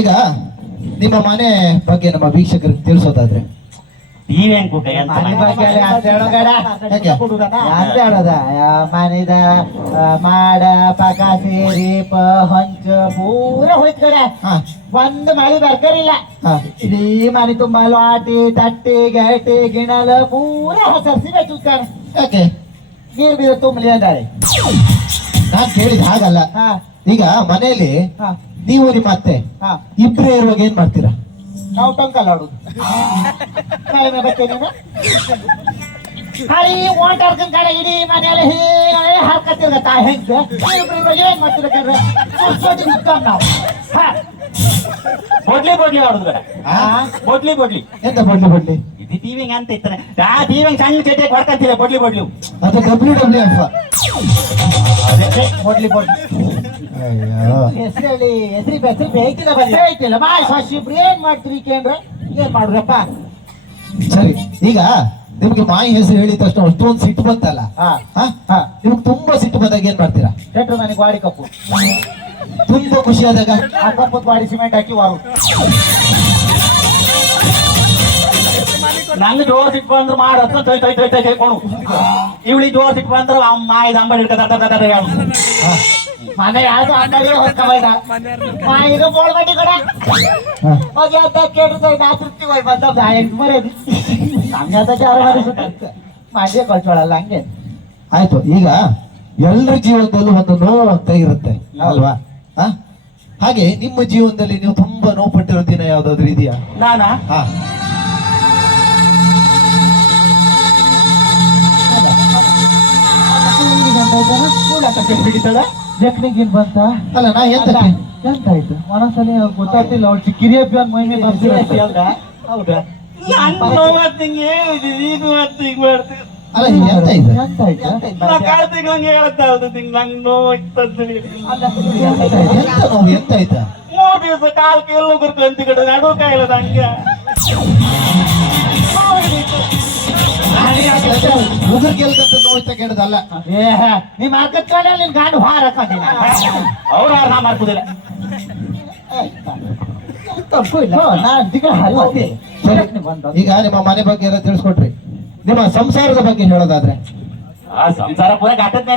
ಈಗ ನಿಮ್ಮ ಮನೆ ಬಗ್ಗೆ ನಮ್ಮ ವೀಕ್ಷಕರಿಗೆ ತಿಳಿಸೋದಾದ್ರೆ ನೀವೇನ್ ಕೂಟ ಮನೆ ಬಗ್ಗೆ ಅಂತ ಹೇಳೋಗಡ ಅಂತ ಹೇಳೋದ ಮನೆದ ಮಾಡ ಪಕ ಸೇರಿ ಹೊಂಚ ಪೂರ ಹೋಯ್ತು ಕಡೆ ಒಂದು ಮಳೆ ಬರ್ಕರಿಲ್ಲ ಇಡೀ ಮನೆ ತುಂಬಾ ಲಾಟಿ ತಟ್ಟಿ ಗಟ್ಟಿ ಗಿಣಲ ಪೂರ ಹಸರಿಸಿ ಕಣೆ ಯಾಕೆ ನೀರು ಬೀರ ತುಂಬಲಿ ಅಂದಾಳೆ ನಾನ್ ಕೇಳಿದ ಹಾಗಲ್ಲ. ಈಗ ಮನೆಯಲ್ಲಿ ನೀವು ನಿಮ್ಮ ಅತ್ತೆ ಇಬ್ರೇ ಇರುವಾಗ ಏನ್ ಮಾಡ್ತೀರಾ? ನಾವು ಟೊಂಕಲ್ ಆಡುದು ಹಳಿ ಓಟಾಡ್ಕೊಂಡ್ ಕಡೆ ಇಡೀ ಮನೆಯಲ್ಲಿ ಹೀಗೆ ಹಾಕತ್ತಿರ್ಗತ್ತ ಹೆಂಗ್ ಏನ್ ಮಾಡ್ತಿರ್ಬೇಕ್ರೆ ನಾವು ಬೊಡ್ಲಿ ಆಡುದು ಬೊಡ್ಲಿ ಎಂತ ಬಡ್ಲಿ ಇದು ಟಿವಿಂಗ್ ಅಂತ ಇರ್ತಾನೆ ಆ ಟಿವಿಂಗ್ ಸಣ್ಣ ಚಟೆ ಕೊಡ್ಕಂತೀರ ಬೊಡ್ಲಿ ಅದು WWF. ಬೊಡ್ಲಿ ಹೆಸರು ಬೇಕಿಲ್ಲ ಬೇಕಿಲ್ಲ ಶಿಬ್ರು ಏನ್ ಮಾಡ್ತೀರಿ ಕೇಂದ್ರ ಏನ್ ಮಾಡುದಪ್ಪ. ಸರಿ, ಈಗ ನಿಮ್ಗೆ ಮಾಯಿ ಹೆಸರು ಹೇಳಿದ ತಕ್ಷಣ ಅಷ್ಟೊಂದು ಸಿಟ್ಟು ಬಂತಲ್ಲ, ನಿಮ್ಗೆ ತುಂಬಾ ಸಿಟ್ಟು ಬಂದಾಗ ಏನ್ ಮಾಡ್ತೀರಾ? ಶೆಟ್ರು ನನಗೆ ಗಾಡಿ ಕಪ್ಪು ತುಂಬಾ ಖುಷಿ ಆದಾಗ ಆ ಕಪ್ಪದ ಗಾಡಿ ಸಿಮೆಂಟ್ ಹಾಕಿ ವಾರು ನಂಗೆ ಜೋರ್ ಸಿಟ್ಟು ಬಂದ್ರೆ ಮಾಡತ್ತ ತೈಕೊಂಡು ಇವಳಿ ಜೋರ್ ಸಿಟ್ಟು ಬಂದ್ರೆ ಮಾಯಿದ ಅಂಬಡಿ ಮನೆ ಯಾವ್ದು ಅಂಗಡಿ ಹೊರಕಬೇಡ ಈಗ ಬೋಳ್ಬಟ್ಟಿ ಕಡೆ ಹೋಗಿ ಅಂತ ಕೇಳಿದ್ರೆ ನಾ ತೃಪ್ತಿ ಹೋಗಿ ಬಂದ ಮರ್ಯಾದಿ ಹಂಗೆ ಅಂತ ಚಾರ ಮಾಡಿಯೇ ಕಳ್ಸೋಳಲ್ಲ ಹಂಗೆ. ಆಯ್ತು, ಈಗ ಎಲ್ಲರ ಜೀವನದಲ್ಲೂ ಒಂದು ನೋವು ಅಂತ ಇರುತ್ತೆ ಅಲ್ವಾ? ಹಾಗೆ ನಿಮ್ಮ ಜೀವನದಲ್ಲಿ ನೀವು ತುಂಬಾ ನೋವು ಪಟ್ಟಿರೋ ದಿನ ಯಾವ್ದಾದ್ರು ಇದೆಯಾ? ನಾನಾ ಹಿಡಿತಾಳ ಜಕ್ನಿಗಿನ್ ಬಂತ ಅಲ್ಲ, ನಾ ಎಂತ ಎಂತ ಆಯ್ತು ಒಂದೊಂದ್ಸಲಿ ಗೊತ್ತಾಗ್ತಿಲ್ಲ ಅವಳು ಕಿರಿಯಪ್ಪಿ ಅಂತ ಮೈ ಮೇಲೆ ಹೌದಾ ಅಲ್ಲ ಎಂತ ಇದೆ? ಎಂತ ಆಯ್ತು ಎಂತ ನೋವು ಎಂತ ಆಯ್ತಾ? 3 ದಿವಸ ಕಾಲ್ ಕೈಯಲ್ಲೂ ಗುರ್ಕಂತ ಕಡೆ ನಡು ಕಾಯಿಲ್ಲದ ಹಂಗೆ ಹುಡುಗರ್ ಕೇಳ್ಕಂತ ನೋಡ್ತ ಕೇಳದಲ್ಲ. ನೀ ಮಾರ್ಕತ್ಕೊಂಡ ನಿನ್ ಗಾಂಡು ಹಾರ ಹಾಕೋದಿಲ್ಲ ಅವ್ರ ನಾ ಮಾಡ್ಕೋದಿಲ್ಲ. ತಪ್ಪು ಇಲ್ಲ ನಾನ್ ಈಗ ನಿಮ್ಮ ಮನೆ ಬಗ್ಗೆ ಎಲ್ಲ ತಿಳಿಸ್ಕೊಟ್ರಿ. ನಿಮ್ಮ ಸಂಸಾರದ ಬಗ್ಗೆ ಹೇಳೋದಾದ್ರೆ ಸಂಸಾರ ಪೂರ ಘಾಟದ